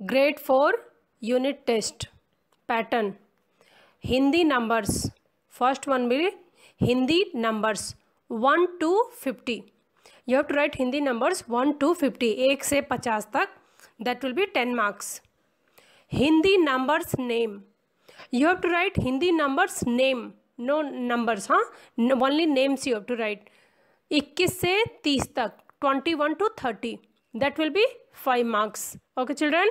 Grade 4 unit test pattern. Hindi numbers. First one will be Hindi numbers 1 to 50. You have to write Hindi numbers 1 to 50. 1 से 50 तक. That will be 10 marks. Hindi numbers name. You have to write Hindi numbers name. No numbers, huh? Only names you have to write. 21 से 30 तक. 21 to 30. That will be 5 marks. Okay, children?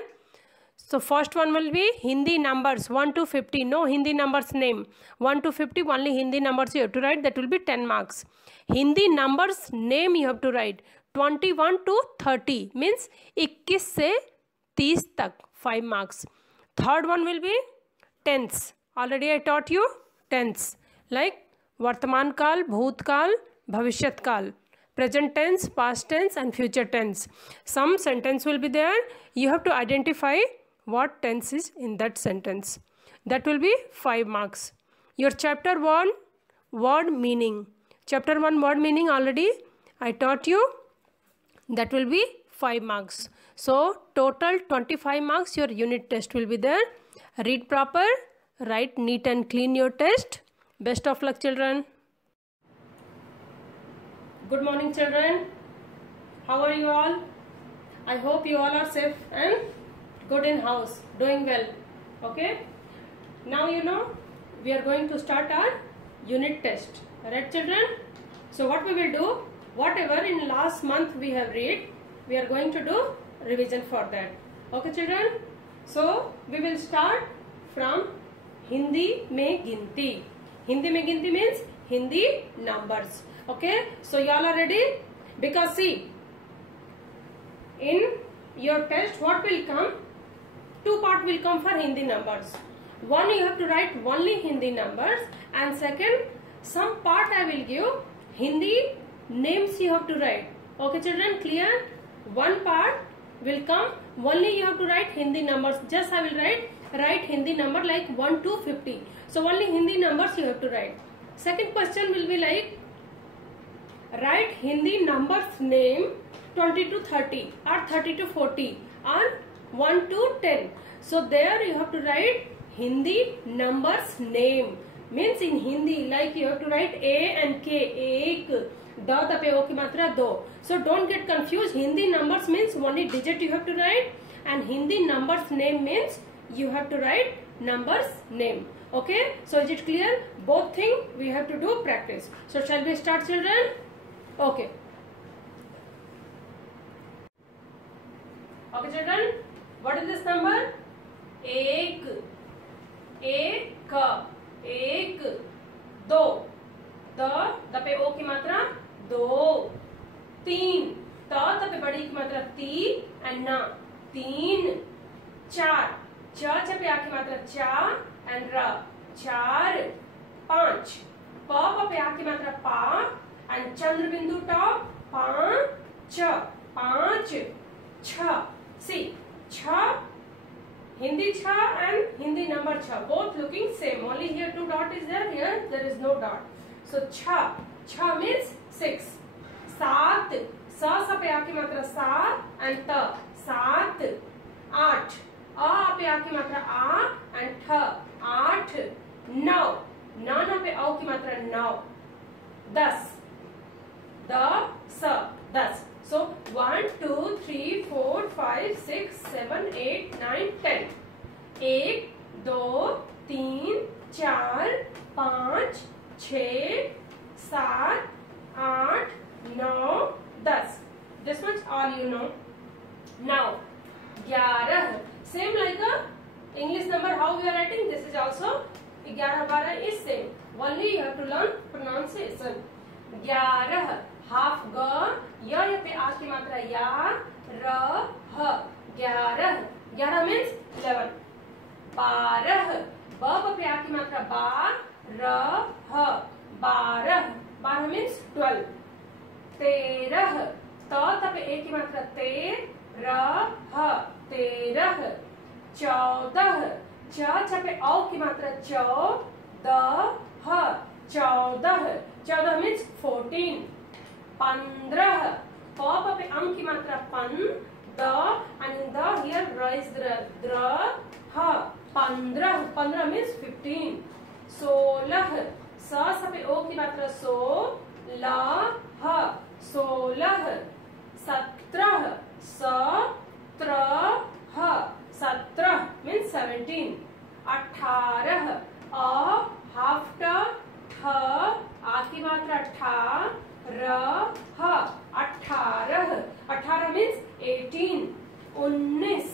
So first one will be Hindi numbers 1 to 50. No Hindi numbers name. 1 to 50 only Hindi numbers you have to write. That will be 10 marks. Hindi numbers name you have to write. 21 to 30 means 21 से 30 तक 5 marks. Third one will be tense. Already I taught you tense. Like वर्तमान काल, भूतकाल, भविष्यत काल. Present tense, past tense and future tense. Some sentence will be there. You have to identify what tense is in that sentence. That will be 5 marks. Your chapter 1 word meaning. Chapter 1 word meaning already I taught you. That will be 5 marks. So total 25 marks your unit test will be there. Read proper, write neat and clean your test. Best of luck, children. Good morning, children. How are you all? I hope you all are safe and good in house, doing well. Okay. Now you know we are going to start our unit test. Right, children? So what we will do, whatever in last month we have read, we are going to do revision for that. Okay, children? So we will start from Hindi में गिनती. Hindi में गिनती means Hindi numbers. Okay, so you all are ready? Because see, in your test what will come? 2 part will come for Hindi numbers. One you have to write only Hindi numbers, and second some part I will give Hindi names you have to write. Okay, children, clear? One part will come only you have to write Hindi numbers. Just I will write Hindi number like 1 to 50. So only Hindi numbers you have to write. Second question will be like write Hindi numbers name 20 to 30 or 30 to 40 or 1 to 10. So there you have to write Hindi numbers name. Means in Hindi like you have to write A and K. Ek, da tape o की मात्रा दो. So don't get confused. Hindi numbers means only digit you have to write, and Hindi numbers name means you have to write numbers name. Okay, so is it clear? Both thing we have to do practice. So shall we start, children? Okay. Okay, children, what is this number? एक, एक, एक, दो, the pay ओ की मात्रा दो, तीन, त पे बड़ी की मात्रा ती एंड ना, तीन, चार, च पे आ की मात्रा चा एंड र, चार, पांच, प पे आ की मात्रा पा एंड चंद्र बिंदु टॉप, पांच, पांच, छ, सी, छ, Hindi cha and Hindi number cha, both looking same. Only here 2 dot is there. Here there is no dot. So cha, cha means 6. सात, सा पे आकी मात्रा सा and ta, सात, आठ, आ पे आकी मात्रा आ and ठ, आठ, नौ, ना पे औ की मात्रा नौ, 10, द, स, 10. So 1, 2, 3, 4, 5, 6, 7, 8, 9, 10. 1, 2, 3, 4, 5, 6, 7, 8, 9, 10. This much all you know. Now 11. Same like a English number how we are writing. This is also 11, 12 is same. Only you have to learn pronunciation. 11. Half ग य पे आ की मात्रा या र ह, 11, 11 मीन्स 11. 12, ब पे आ की मात्रा बा र ह, 12, 12 मीन्स 12. 13, त पे ए की मात्रा ते र ह, 13. 14, च पे औ की मात्रा चौ द ह, 14, 14 मीन्स 14. 15, प पे अम की मात्रा पन, the, and in the here ra is dra ha. 15 means 15. 16 सा पे ओ की मात्रा सो ला ह 16. 17 17 means 17. 18 अ हाफ ट ठ आ की मात्रा ठा र ह 18. 18 means 18. 19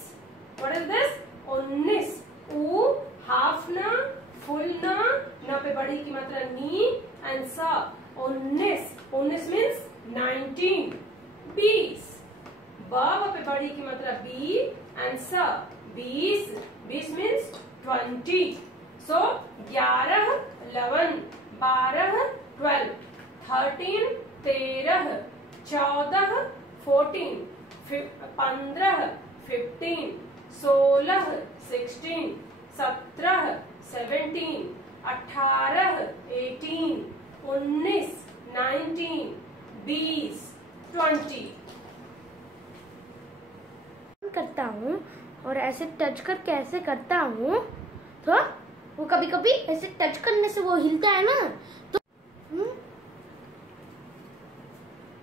what is this? 19 उ हाफ न फुल न पे बड़ी की मात्रा नी एंड सा 19 means 19. 20 ब पे बड़ी की मात्रा बी एंड सा 20 means 20. So 11 11 12 12 13 13 14 14 15 15 16 16 17 17 18 18 19 19 20 20. करता हूँ और ऐसे टच कर कैसे करता हूँ तो वो कभी कभी ऐसे टच करने से वो हिलता है ना तो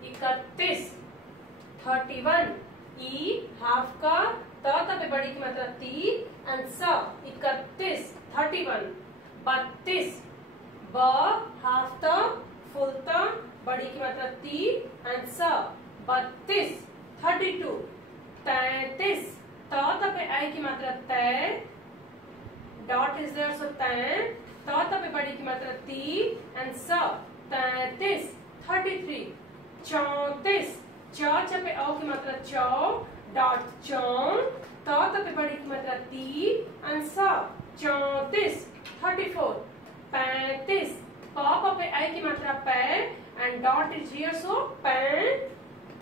31 31 ई हाफ का त पे बड़ी की मात्रा ती एंड स 31 31. 32 ब हाफ त फुल त बड़ी की मात्रा ती एंड स 32. 32 33 त पे आई की मात्रा तय डॉट इज देयर सो तय त पे बड़ी की मात्रा ती एंड स 33. 33 34 च पे औ की मात्रा चौ डॉट चौं त पे बड़ी की मात्रा ती एंड स 34. 34 35 प पे आई की मात्रा पै and dot is here so पैं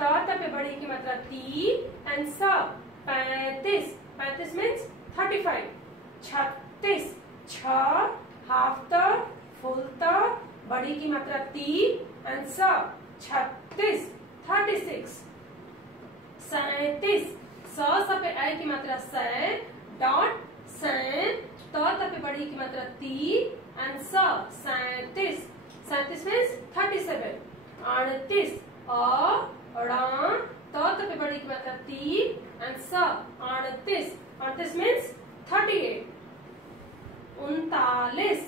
त पे बड़ी की मात्रा ती एंड स 35. 35 मीन्स 35. 36 छ हाफ त फुल त बड़ी की मात्रा ती एंड स 36. 36 37 स पे आई की मात्रा सै डॉट सैं त पे बड़ी की मात्रा ती एंड स 37. 37 मीन्स 37. 38 अड़ा त पे बड़ी की मात्रा ती एंड स 38. 38 मीन्स 38. 39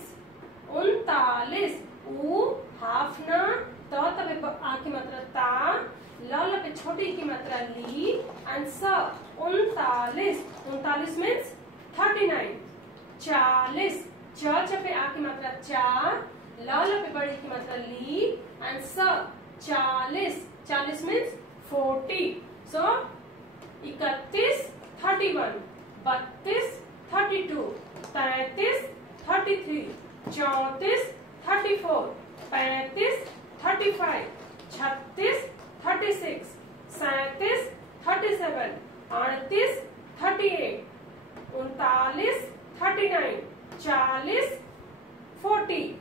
39 उ हाफ न त पे आ की मात्रा ता ल पे छोटी की मात्रा ली एंड स 39. 39 मीन्स 39. 40 च पे आ की मात्रा चा ल पे बड़ी की मात्रा ली एंड स 40. 40 मीन्स 40. सो 31 31 32 32 33 33 34 34 35 35 36 36 37 37 38 38 39 39 40 40.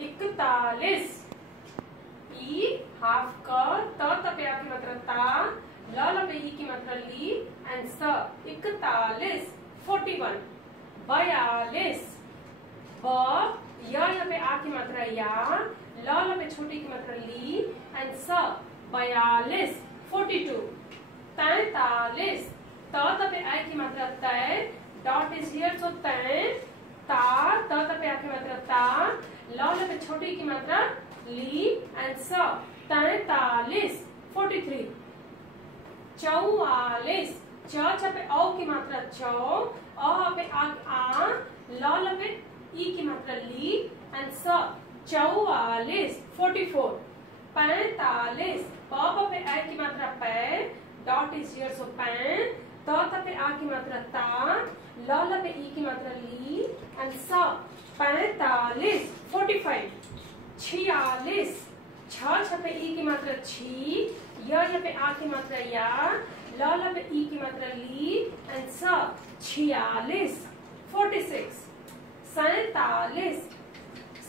41 ई हाफ का त पे आ की मात्रा ता ल पे ई की मात्रा ली एंड स 41. 41 42 ब य पे आ की मात्रा या ल पे छोटी की मात्रा ली एंड स 42. 42 43 त पे आ की मात्रा तय डॉट इज हियर सो तय ता त पे आ की मात्रा ता ल पे छोटी की मात्रा ली एंड स 43. 43 44 च पे औ की मात्रा चौ अ पे आ ल पे ई की मात्रा ली एंड स 44. 44 45 प पे आ की मात्रा पै डॉट इज हियर सो पैं त पे आ की मात्रा ता ल पे ई की मात्रा ली एंड स 45. 45 46 छ पे ई की मात्रा छी य पे आ की मात्रा या ल पे ई की मात्रा ली एंड स 46. 46 47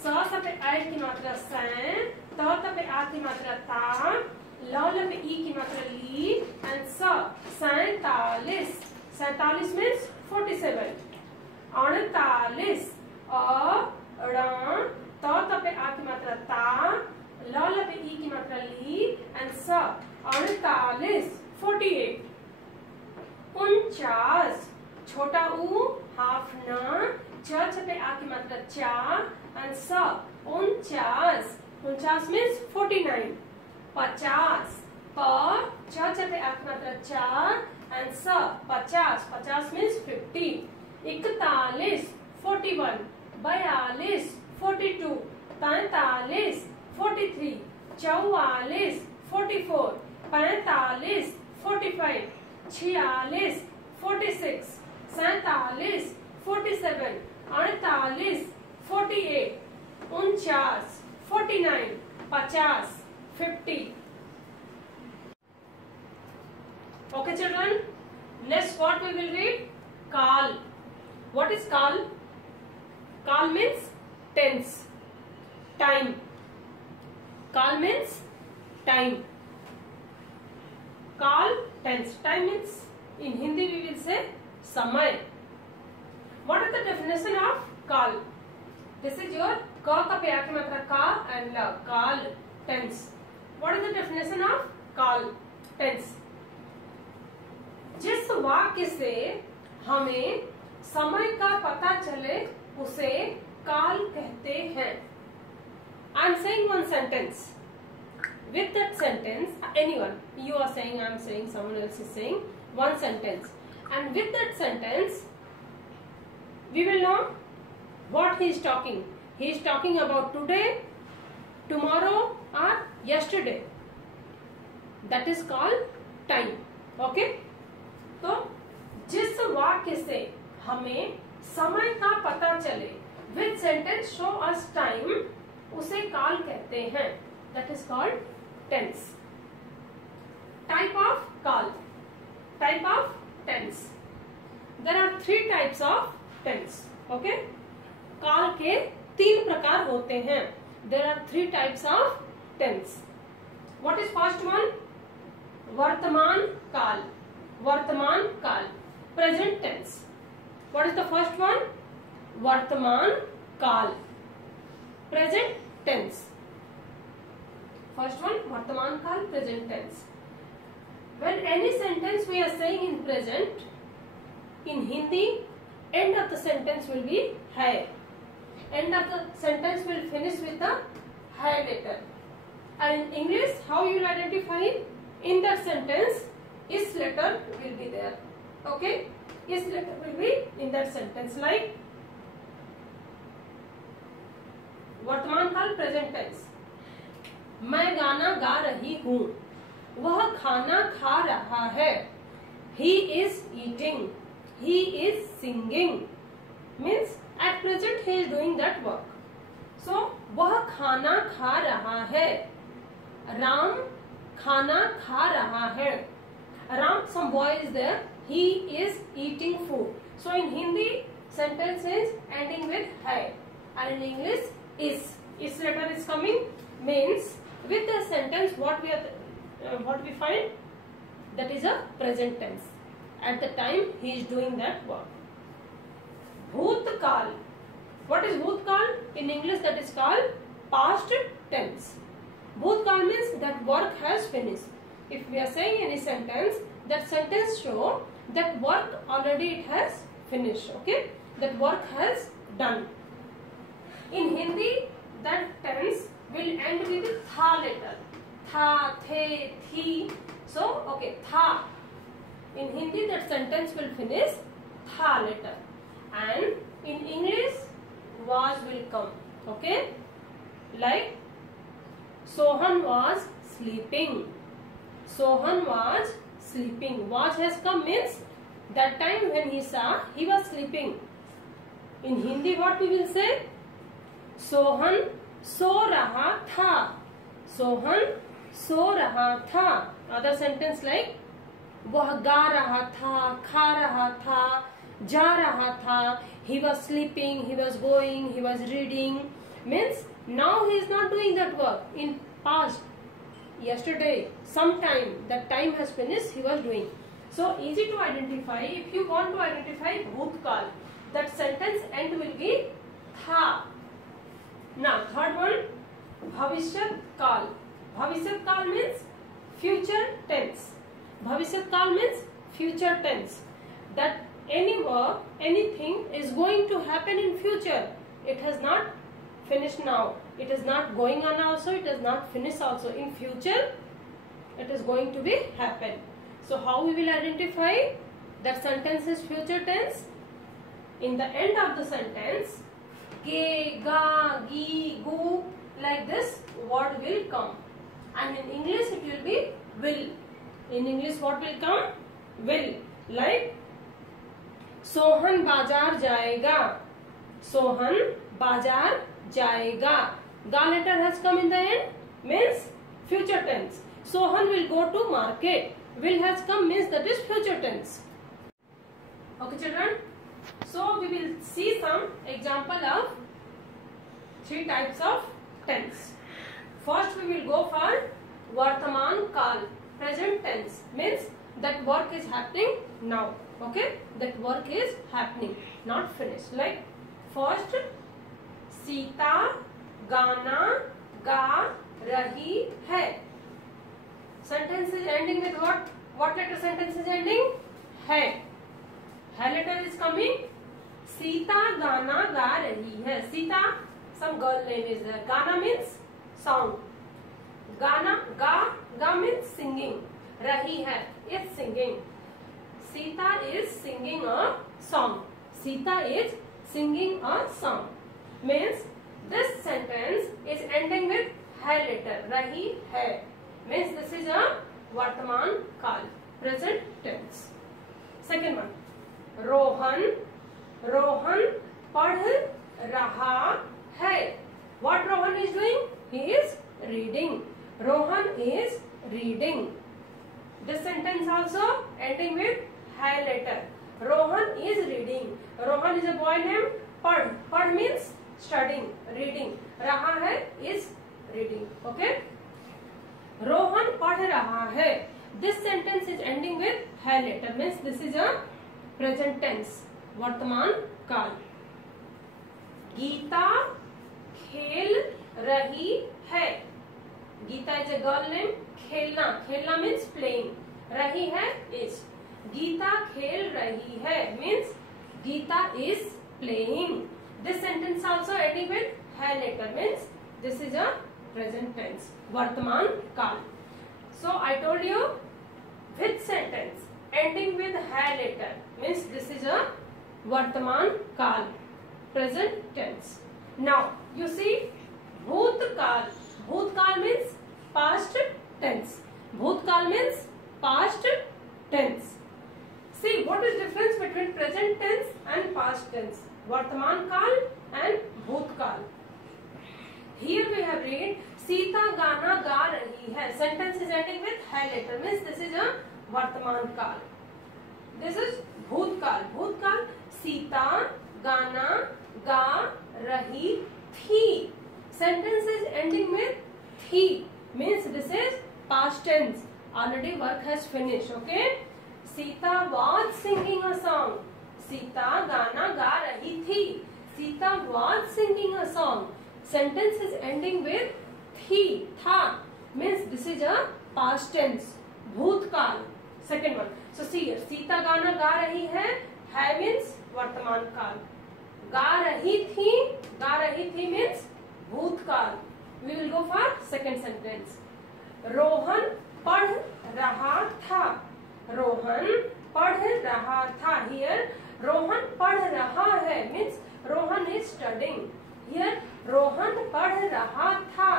स पे आ की मात्रा सैं त पे आ की मात्रा ता ल पे ई की मात्रा ली एंड स 47 47 मीन्स 47 48 त पे आ की मात्रा ता ल पे ई की मात्रा ली एंड स 48 48 49 छोटा उ हाफ न छ पे आ की मात्रा चा एंड स 49 49 मीन्स 49 50 प छ पे आ की मात्रा चा एंड स 50 50 means 50 41 41 42 42 43 43 44 44 45 45 46 46 47 47 48 48 49 49 50 50. Okay children, next what we will read? Kal. What is Kal? Kal means tense, time. Kal means time. Kal tense, time means in Hindi we will say samay. What is the definition of Kal? This is your ka ka pe ki matra ka and la. Kal tense. What is the definition of Kal tense? जिस वाक्य से हमें समय का पता चले उसे काल कहते हैं. I am saying one sentence. With that sentence, anyone, you are saying, I am saying, someone else is saying one sentence, and with that sentence we will know what he is talking. He is talking about today, tomorrow or yesterday. That is called time. Okay? तो जिस वाक्य से हमें समय का पता चले, with sentence show us time, उसे काल कहते हैं. That is called tense. Type of काल. Type of tense. There are 3 types of tense. Okay? काल के 3 प्रकार होते हैं. There are 3 types of tense. What is first one? वर्तमान काल. वर्तमान काल. Present tense. What is the first one? वर्तमान काल. Present tense. First one, वर्तमान काल, present tense. When any sentence we are saying in present, in Hindi, end of the sentence will be hai. End of the sentence will finish with the hai letter. And in English, how you will identify it? In that sentence, is letter will be there. Okay? Is letter will be in that sentence. Like वर्तमान काल, present tense. मैं गाना गा रही हूँ. वह खाना खा रहा है. He is eating. He is singing. Means at present he is doing that work. So वह खाना खा रहा है. राम खाना खा रहा है. Ram, some boy is there. He is eating food. So in Hindi, sentence is ending with hai, and in English, is letter is coming, means with the sentence what we find, that is a present tense. At the time he is doing that work. Bhutkal. What is Bhutkal? In English that is called past tense. Bhutkal means that work has finished. If we are saying any sentence, that sentence show that work already it has finished. Okay, that work has done. In Hindi, that tense will end with tha letter. Tha, the, thi. So, okay, tha. In Hindi, that sentence will finish tha letter, and in English, was will come. Okay, like Sohan was sleeping. Sohan was sleeping. Was has come means that time when he saw, he was sleeping. In Hindi, what we will say? Sohan so raha tha. Sohan so raha tha. Other sentence like वह गा रहा था, खा रहा था, जा रहा था. He was sleeping, he was going, he was reading. Means now he is not doing that work. In past, yesterday, sometime, that time has finished, he was doing. So easy to identify. If you want to identify bhutkal, that sentence end will be tha. Now third one, bhavishyat kal. Bhavishyat kal means future tense. Bhavishyat kal means future tense. That any work, anything is going to happen in future. It has not finished now. It is not going on also. It is not finished also. In future, it is going to be happen. So how we will identify that sentence is future tense? In the end of the sentence, ke, ga, gi, gu, like this word will come. And in English it will be will. In English what will come? Will. Like Sohan बाजार जाएगा. सोहन बाजार जाएगा. Ga letter has come in the end, means future tense. Sohan will go to market. Will has come means that is future tense. Okay children, so we will see some example of three types of tense. First we will go for Vartaman Kal, present tense, means that work is happening now. Okay, that work is happening, not finished. Like first, Sita गाना गा रही है. Sentence is ending with what? What letter sentence is ending? है. है letter is coming. Sita गाना गा रही है. Sita, some girl name is there. गाना means sound. गाना, ga means singing. रही है is singing. Sita is singing a song. Sita is singing a song. Means this sentence is ending with है letter. रही है means this is a वर्तमान काल, present tense. Second one, Rohan, Rohan पढ़ रहा है. What Rohan is doing? He is reading. Rohan is reading. This sentence also ending with है letter. Rohan is reading. Rohan is a boy name. पढ़, पढ़ means studying, reading. रहा है is reading. Okay. Rohan पढ़ रहा है. This sentence is ending with है letter means this is a present tense, वर्तमान काल. गीता खेल रही है. Gita is a girl name. खेलना, खेलना means playing. रही है is. गीता खेल रही है means Gita is playing. This sentence also ending with है letter means this is a present tense, वर्तमान काल. So I told you which sentence ending with है letter means this is a वर्तमान काल, present tense. Now you see भूतकाल. भूतकाल means past tense. भूतकाल means past tense. See what is difference between present tense and past tense, वर्तमान काल and भूतकाल. Here we have read Sita गाना गा रही है. Sentence is ending with है letter means this is a वर्तमान काल. This is भूतकाल. भूतकाल सीता गाना गा रही थी. Sentence is ending with थी means this is past tense. Already work has finished. Okay. Sita was singing a song. Sita गाना गा रही थी. Sita was singing a song. Sentence is ending with थी, था means this is a past tense, भूतकाल. Second one. So see here, Sita गाना गा रही है means वर्तमान काल. गा रही थी means भूतकाल. We will go for second sentence. Rohan पढ़ रहा था. रोहन पढ़ रहा था. Here रोहन पढ़ रहा है means Rohan is studying. Here Rohan पढ़ रहा था.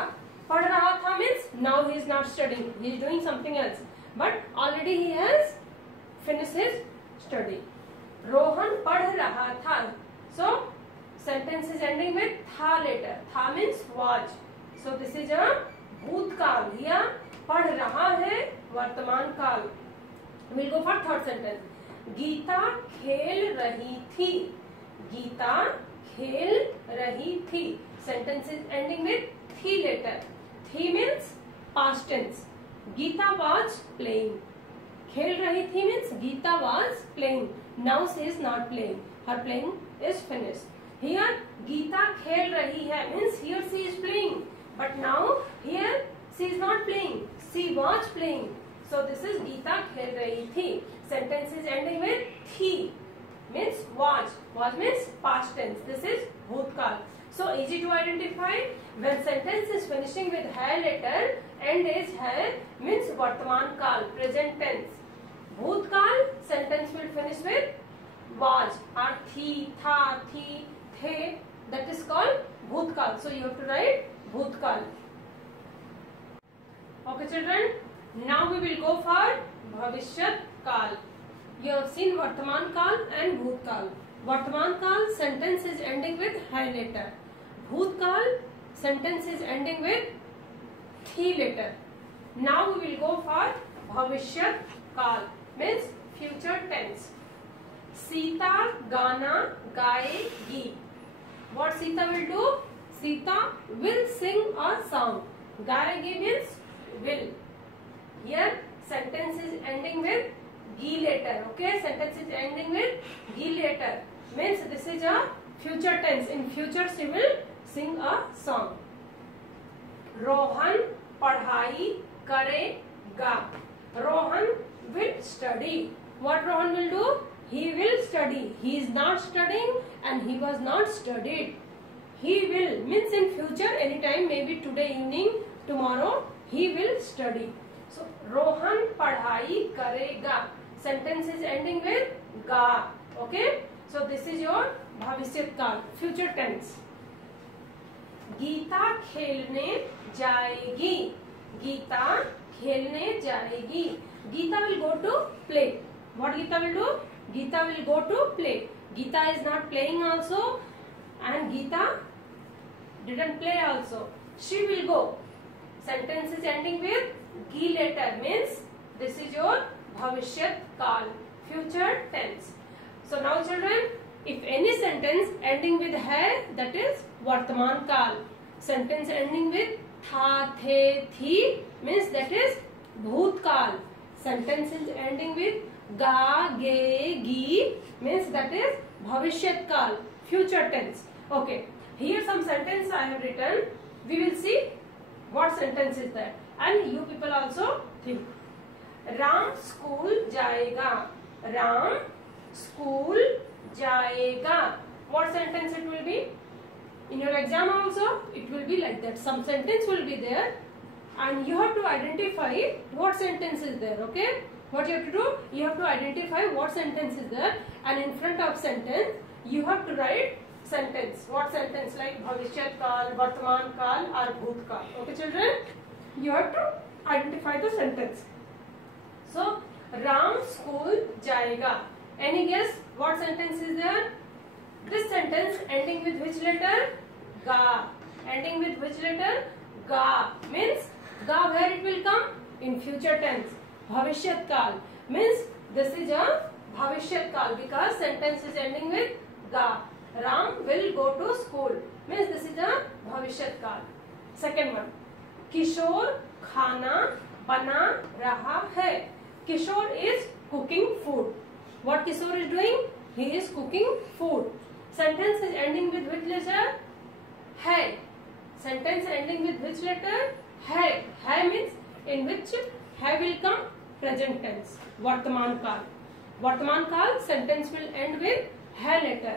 पढ़ रहा था means now he is not studying. He is doing something else. But already he has finished his study. Rohan पढ़ रहा था. So sentence is ending with था letter. था means was. So this is a भूतकाल. Here पढ़ रहा है वर्तमान काल. We'll go for third sentence. Gita खेल रही थी. गीता खेल रही थी. Sentence is ending with थी letter. थी means past tense. Geeta was playing. खेल रही थी means Geeta was playing. Now she is not playing. Her playing is finished. Here Geeta खेल रही है means here she is playing. But now here she is not playing. She was playing. So this is Geeta खेल रही थी. Sentence is ending with थी means was. Was means past tense. This is भूतकाल. So easy to identify. When sentence is finishing with है letter, end is है means वर्तमान काल, present tense. भूतकाल sentence will finish with was or थी, था, थी, थे. That is called भूतकाल. So you have to write भूतकाल. Okay children. Now we will go for भविष्यत काल. You have seen वर्तमान काल and भूतकाल. वर्तमान काल sentence is ending with है letter. भूतकाल sentence is ending with थी letter. Now we will go for भविष्यत काल means future tense. सीता गाना गाएगी. What Sita will do? Sita will sing a song. गाएगी means will. Here sentence is ending with गी letter. Okay, sentence is ending with गी letter. Means this is a future tense. In future she will sing a song. Rohan पढ़ाई करेगा. Rohan will study. What Rohan will do? He will study. He is not studying and he was not studied. He will means in future anytime, maybe today evening, tomorrow he will study. So Rohan पढ़ाई करेगा. Sentence is ending with ga. Okay. So this is your भविष्यत काल, future tense. Gita खेलने जाएगी. गीता खेलने जाएगी. Geeta will go to play. What Geeta will do? Geeta will go to play. Geeta is not playing also and Geeta didn't play also. She will go. Sentence is ending with gi letter means this is your bhavishyat kaal, future tense. So now children, if any sentence ending with hai, that is vartaman kaal. Sentence ending with tha, the, thi means that is bhutkaal. Sentence is ending with ga, ge, gi means that is bhavishyat kaal, future tense. Okay, here some sentence I have written. We will see what sentence is that and you people also think. Ram school जाएगा. Ram school जाएगा. What sentence it will be? In your exam also it will be like that. Some sentence will be there and you have to identify what sentence is there. Okay, what you have to do? You have to identify what sentence is there and in front of sentence you have to write sentence. What sentence? Like bhavishyat kaal, vartaman kaal or bhut kaal. Okay children, you have to identify the sentence. So Ram school जाएगा. Any guess what sentence is there? This sentence ending with which letter? Ga. Ending with which letter? Ga. Means ga where it will come? In future tense. Bhavishyat kaal means this is a bhavishyat kaal because sentence is ending with ga. Ram will go to school means this is a bhavishyat kaal. Second one, Kishore खाना बना रहा है. Kishore is cooking food. What Kishore is doing? He is cooking food. Sentence is ending with which letter? है. Sentence ending with which letter? है. है means in which है will come present tense. वर्तमान काल. वर्तमान काल sentence will end with है letter.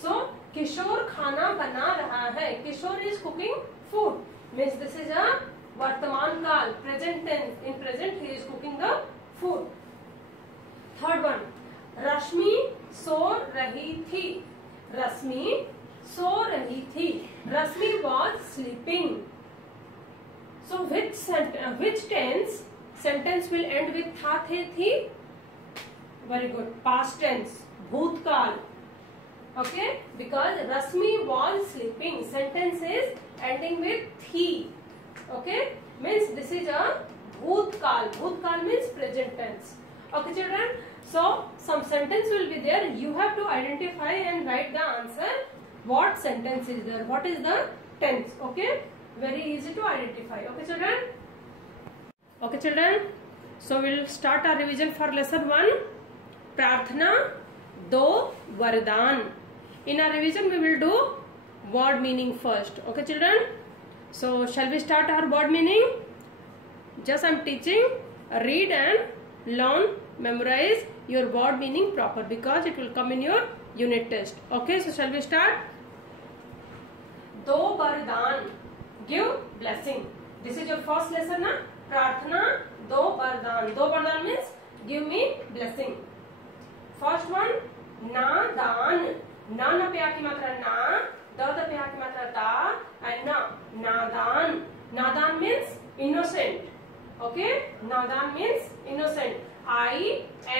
So किशोर खाना बना रहा है. Kishore is cooking food. Means this is a वर्तमान काल, present tense. In present he is cooking the food. Third one, रश्मि सो रही थी. रश्मि सो रही थी. रश्मि was sleeping. So which tense sentence will end with tha, the, thi? Very good. Past tense. Bhutkaal. Okay, because Rashmi was sleeping. Sentence is ending with thi. Okay, means this is a bhutkaal. Bhutkaal means present tense. Okay children, so some sentence will be there. You have to identify and write the answer. What sentence is there? What is the tense? Okay, very easy to identify. Okay children. Okay children, so we'll start our revision for lesson 1, Prarthana, Do, Vardhan. In our revision we will do word meaning first. Okay children, so shall we start our word meaning? Just I'm teaching, read and learn, memorize your word meaning proper because it will come in your unit test. Okay, so shall we start? Do Vardhan, give blessing. This is your first lesson na? Prarthana, Do Vardhan. Do Vardhan means give me blessing. First one, Na Dan. Na na pe aaki matra na, da da pe aaki matra da, and na. Nadan. Nadan means innocent. Okay, Nadan means innocent. I-N-N-O-C-E-N-T.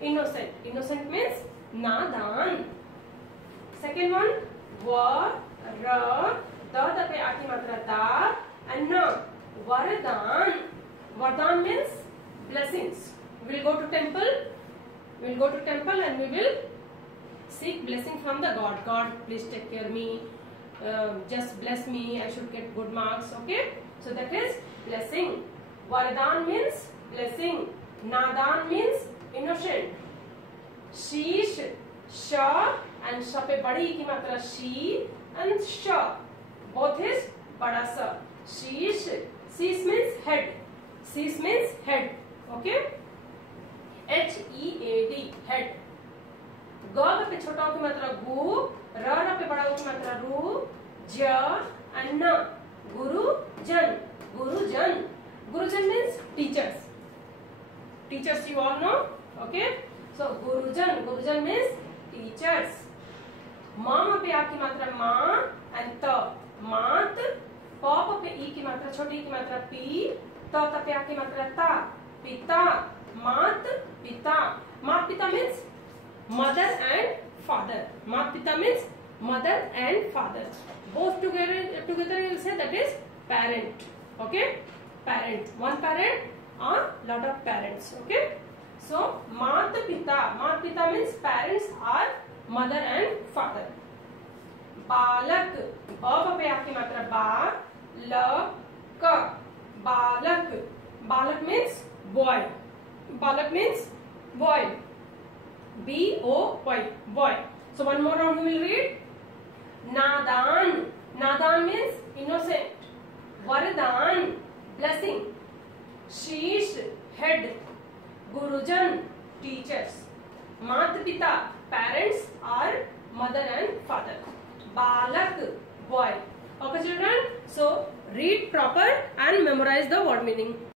Innocent. Innocent means Nadan. Second one, Va, Ra, da da pe aaki matra da, and na. Vardhan. Vardhan means blessings. We will go to temple. We will go to temple and we will seek blessing from the God. God, please take care of me. Just bless me. I should get good marks. Okay. So that is blessing. Vardhan means blessing. Nadan means innocent. Sheesh, Sha and Sha pe badi ki matra she and Sha. Both is bada sa. Sheesh. Sheesh means head. Sheesh means head. Okay. H-E-A-D, head. Ga पे छोटा की मात्रा गु, र पे बड़ा की मात्रा रु, ज and na. Gurujan. Gurujan. Gurujan means teachers. Teachers you all know. Okay. So Gurujan. Gurujan means teachers. Ma पे आ की मात्रा ma and ta. Mat. Pa पे ई की मात्रा छोटी की मात्रा p. Ta पे आ की मात्रा ta. Pita. Mat Pita. Mat Pita means mother and father. Mat Pita means mother and father. Both together you will say that is parent. Okay, parent. One parent or lot of parents. Okay, so Mat Pita. Mat Pita means parents are mother and father. Balak. Ba pe aaki matra ba, la ka. Balak. Balak means boy. Balak means boy. B-O-Y, boy. So one more round we will read. Nadan. Nadan means innocent. Vardhan, blessing. Sheesh, head. Gurujan, teachers. Mat Pita, parents are mother and father. Balak, boy. Okay children, so read proper and memorize the word meaning.